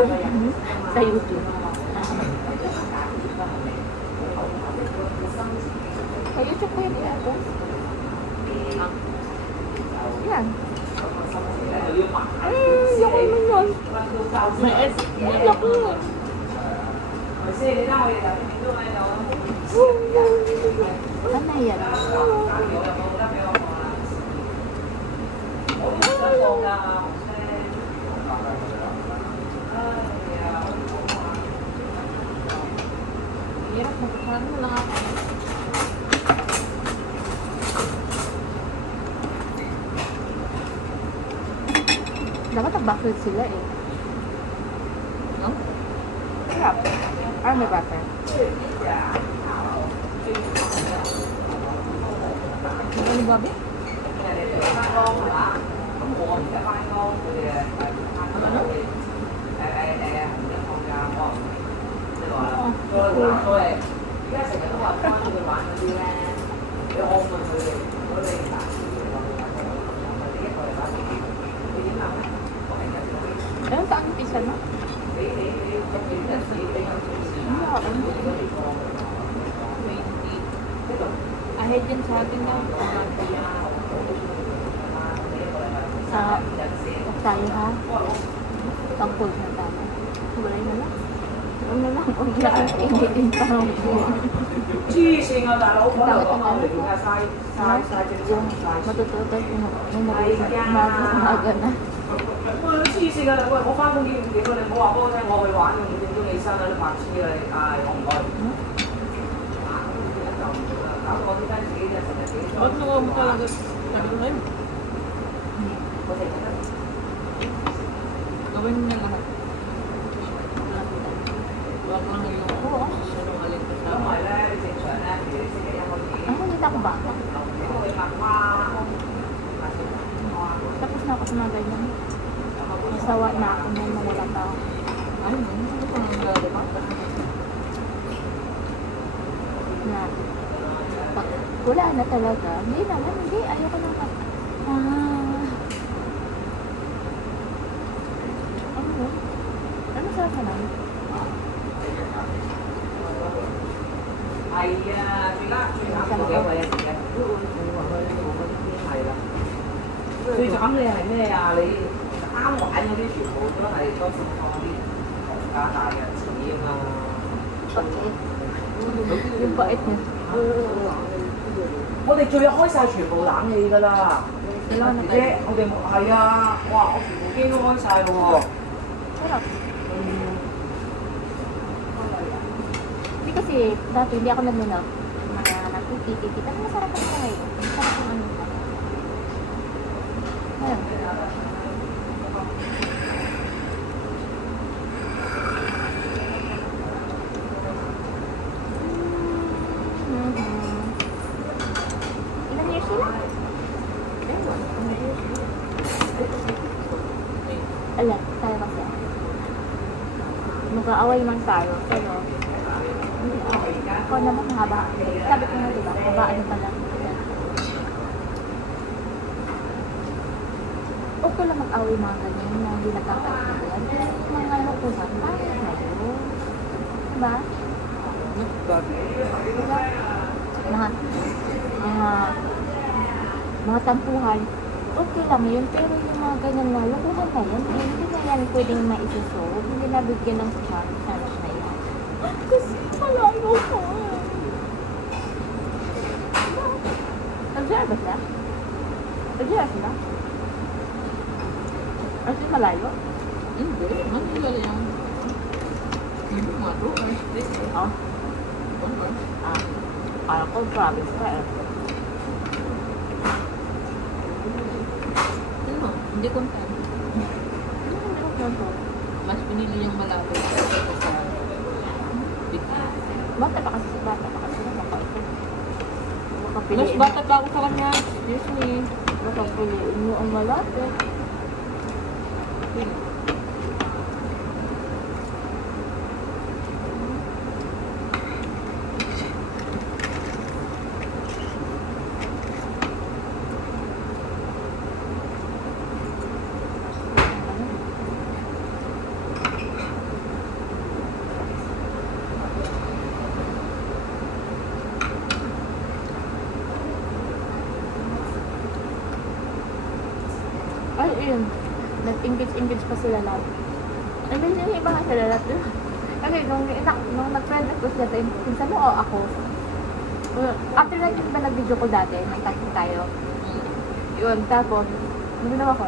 Sa YouTube. Sa YouTube ko yung ito. Yan. Yoko naman yun. May S. Yoko. Ano yan? Hirap magkakaroon mo lang ako. Dapat nag-backfield sila eh. No? Hirap. Ah, may butter. Ano ni Bobby? Anong taang pisa na? Ahead din sa atin na. Sa tayo ha? Tangkol na tayo. Wala na lang. Ano lang, huwag na ang initin parang matututot yung maga na. 黐線㗎！喂，我翻工幾點啊？你唔好話俾我聽，我去玩5點鐘起身啦，都白痴啦！你我唔該。我點解自己就成日自己做？我唔得啦，佢gawin mo na lahat. Huwag lang yung sinungaling ko sa Ako hindi ako ba? Tapos na ako sa mga ganyan. Nasawa na ako na wala pa ako. Ano mo? Hindi ko nang gagawa. Na pag wala na talaga, hindi naman, hindi, ayoko na pa. Ano sa naman?係啊，最啱嘅位啊，係啦。最慘你係咩啊？你啱玩嗰啲全部都係多數放啲同家大日子啊嘛。Yung bait niya.我哋最開晒全部冷氣㗎啦。姐，我哋係啊，哇！我全部機都開晒咯喎。Sarap. Hindi kasi dati hindi ako nag-minot. Nag-titi-titi. Pero masarap kasi ngayon. Masarap yung ano. Ayan. Ilan years sila? Alam, tayo kasi. Mag-aaway man tayo, pero ako naman haba. Sabi ko nga diba, habaan pa lang. Okay lang mag-away mga ganyan na hindi nagkakaintindihan. Pero mga lukuhan, bakit na yun? Diba? Diba? Mga tampuhan, okay lang yun, pero yung mga ganyan na lukuhan na yun, hindi na yan pwedeng maisosolve, hindi na bigyan ng chance na yan. Kasi malayo ko. Nag-share ba siya? Nag-share sila? Kasi malayo? Hindi, Manila yan. Hindi nga to. Oh. Kala ko province pa eh. Ano? Hindi content. Hindi ko kwento. Mas pinili yung malapit sa big. Bata pa kasi nakakaito. Mas bata pa ako sa kanya. Excuse me. Makapiliin mo ang malapit. yun, nag-engage pa sila lahat. And then yung iba nga sila lahat. Kasi nung nag-friend request natin, pinsan mo o ako. After na yung iba nag-video ko dati, nag-talking tayo. Yun, tapos, nung ginawa ko,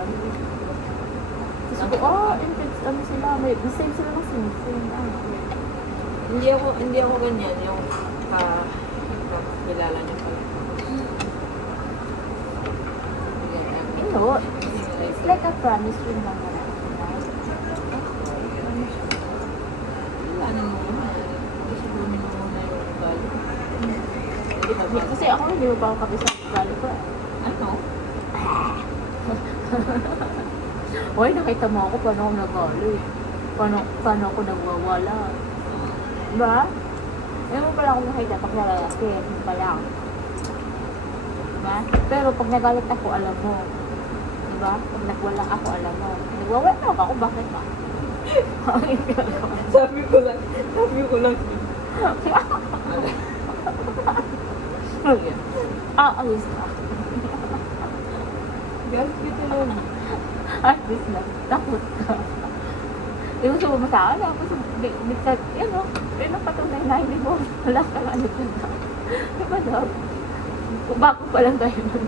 sabi ko, engage sila, may same sila ng same. Hindi ako ganyan, yung kilala niya pala. No, it's like a promise rin lang na. Wala na muna. Kasi bumin mo muna yung ugali. Hindi pa ba? Kasi ako hindi mo pa ako kapis sa ugali ko. Ano? Uy, nakita mo ako paano ako nag-gali. Paano ako nagwawala. Diba? Ngayon mo pala ako nakita pag nalalaki. Hindi pala. Diba? Pero pag nagalit ako, alam mo. Diba? Pag nagwala ako, alam mo. Nagwawala ako, bakit ba? Sabi ko lang. Alis ka. Galit kita yun. At least na, takot ka. Yung gusto mo sa akin, tapos yan o, yun ang patunay na hindi mo, wala kang ano dun na. Diba daw? Bako pa lang tayo nun.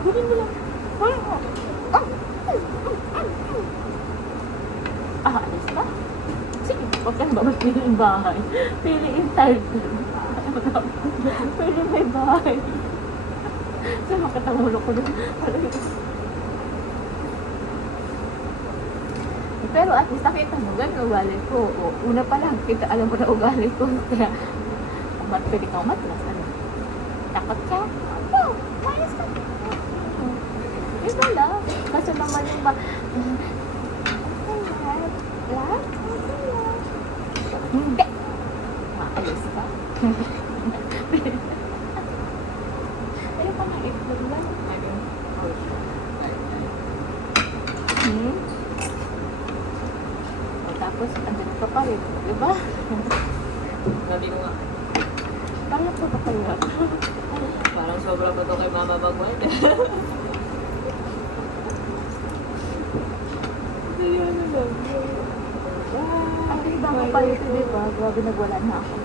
Kunin mo lang. Alis ka? Sige, huwag kang babagpili yung bahay. Piliin tayo dun. Pili may bahay. So, makatangulo ko dun. Pero at least nakita mo, ganun ugali ko. O, una pa lang, kita alam mo na ugali ko. Kaya, ba't pwede kang matlas? Ano? Takot ka? Oo, mayas ka. Iba lang. Kaso naman yung ba, lahat? Hindi. Maalis ka. Ano pa nga itlog lang? Tapos, andun ka pa rin. Diba? Sabi ko nga, Kaya ko pa kaya. parang sobra pa to kay Mama Bagwan. Ang iba ko pa ito, diba? Grabe nagwala na ako.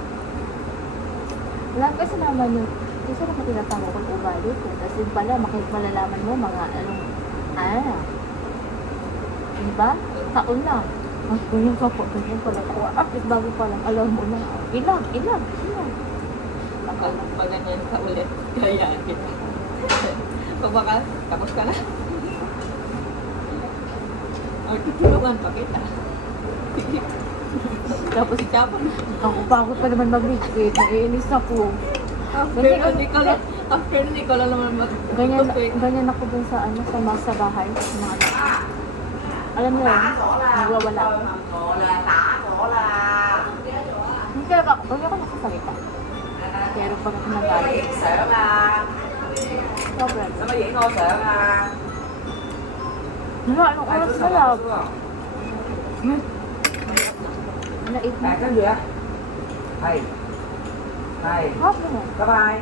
Lang kasi naman yung, kasi naman tinatama ko yung ugali ko. Tapos yun pala, malalaman mo mga diba? Taon lang. Ang ganyan ka po, ganyan pala ko. At least bago pa lang, alam mo na. Ilang. Pag ganyan ka ulit, kaya kita. Pag baka, tapos ka na. O, tutulungan pa kita. Tapos Tapos, ako pagod pa naman mag-liquid. Naiinis ako. after nun, ikaw lang naman Ganyan ako dun sa sa bahay. Sa mga alam mo yun, nagwawala ako. Hindi talaga ako, pag ako nakasalita. Pero pag ako nagalit, sobrang. Wala, anong oras na lang? Ano, 8 na? Cái gì á? Thầy. Hapon na. Bye bye.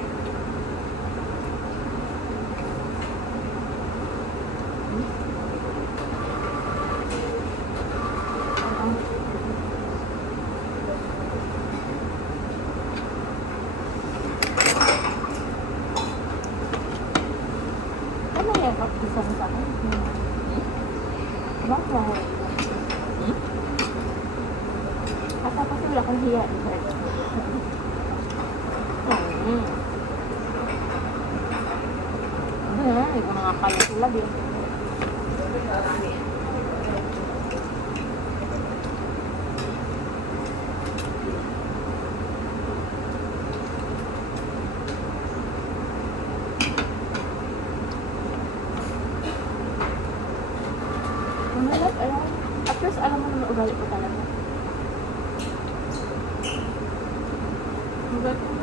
Ano yan? Isa mo sa akin? Bakit na? At tapos wala kang hiya. Hindi ko nakakaya sila din. At first, alam mo naman ugali ko talaga. Ugali ko.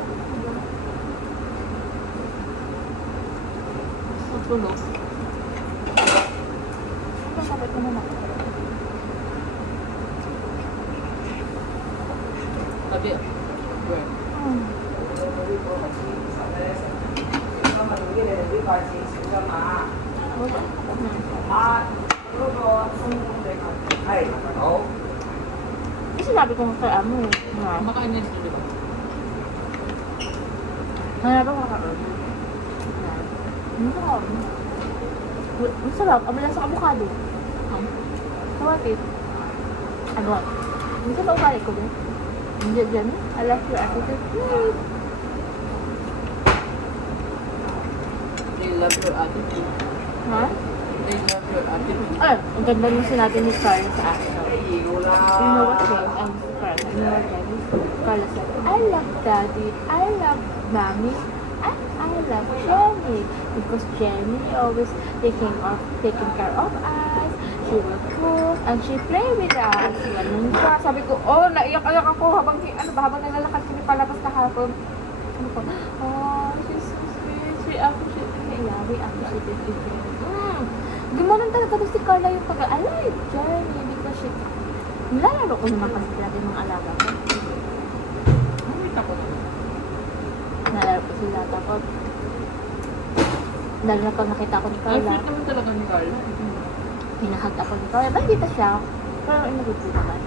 tutulog. Ano kapit naman ako? Sabi, where? 아, 그러면 성공대 같아. 아이, Kasi sinabi ko kay Amo, na, Kumakain na dito, di ba? nanalo ka karoon. Ang sarap, ang malas sa avocado. Kawatit. Ano? Hindi ba ubalik ko din? Hindi dyan. I like your attitude. They love your attitude. Ha? They love your attitude. Ay, ang ganda nung sinabi ni Carl sa akin. You know what, James? And Carl, you know what, James? Carla said, I love Daddy. I love Mommy. I love Jenny. Because Jenny always taking care of us. She will cook and she play with us. Ganun siya. Sabi ko, oh, naiyak-ayak ako habang naglalakad kami palabas kahapon. Sabi ko, oh, she's so sweet. We appreciate it. Gumanon talaga doon si Carla yung I like Jenny because she... Nilalaro ko naman kasi talaga yung mga alaga ko. Nakita ko na. Nalaro ko sila. Tapos, lalo na pag nakita ko ni Ang Carla, sweet naman talaga ni Carla. hinahag ako ni Carla. Ba, dito siya. Pero inagupo naman.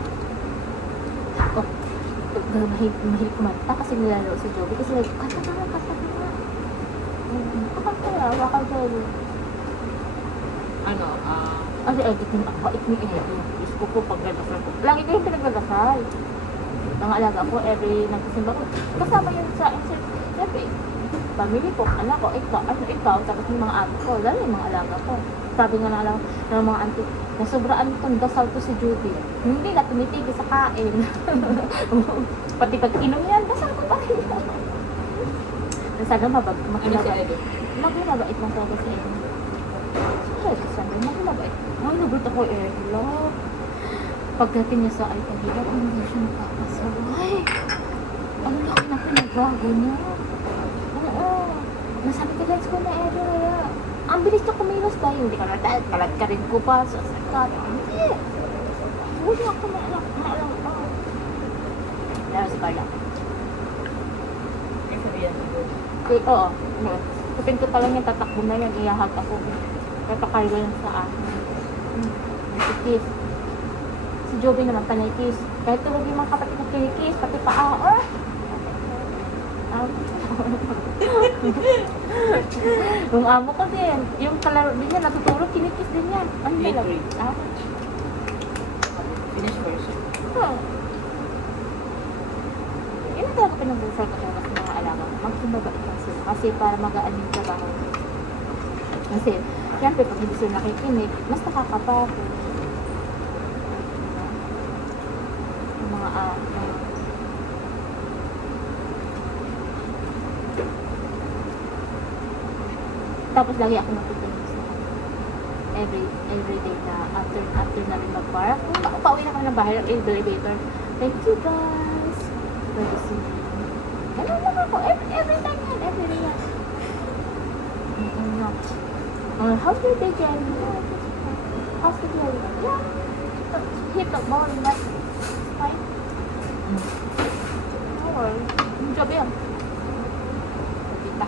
Oh, mahilig kumanta kasi nilalaro si Joby. Kasi like, kanta ka nga. Kakanta ka, wakanta ka. Ano, Kasi edit mo, bait mo edit. Diyos ko po, pag nagdasal ko. Lagi ko yung pinagdadasal. Mga alaga ko, every nagsisimba ko. Kasama yun sa insert. Siyempre, family ko, anak ko, ikaw, tapos yung mga ate ko, lalo yung mga alaga ko. Sabi nga ng mga auntie, nasobraan itong dasal to si Judy. Hindi na tumitigil sa kain. Pati pag inom yan, dasal ko pa rin. Sana ano si Edo? Magmabait lang talaga si Edo. Sabi, magmabait. Ay, nagulat ako, Edo. Pagdating niya sa Alpahila, hindi siya nakakasaway. Ang laki na pinagbago niya. Oo. Nasabi ko, let's go na, Edo. Ang bilis niya kumilos dahil hindi ka na dahil kalat ka rin ko pa sa sakat. Hindi. Hindi ako maalam pa. Dahil si Carla. Yung sabihan ko. Oo. Sa pinto pa lang yung tatakbo na yan, iyahag ako. Papakargo lang sa akin. Si Kiss. Si Joby naman panay Kiss. Kahit tulog yung mga kapatid na kinikis, pati paa. Yung amo ko din. Yung kalaro din niya, natutulog, kinikis din yan. Ano May nila? grade. Finish version. Yun ang talaga pinag-usal ko talaga sa mga alaga. Magsimabait lang sila. Kasi para magaan yung trabaho. Kasi, siyempre, pag hindi sila nakikinig, mas nakakapako. Yung mga tapos lagi ako natutulog sa every day na after namin mag-park. Pauwi na kami ng bahay ng elevator. Thank you guys for listening. Ganun lang ako. Every time yan. Every day yan. How's your day, Jenny? How's the day? Yeah. Hit the ball and that's fine. No worries. Yung job yan. Kita.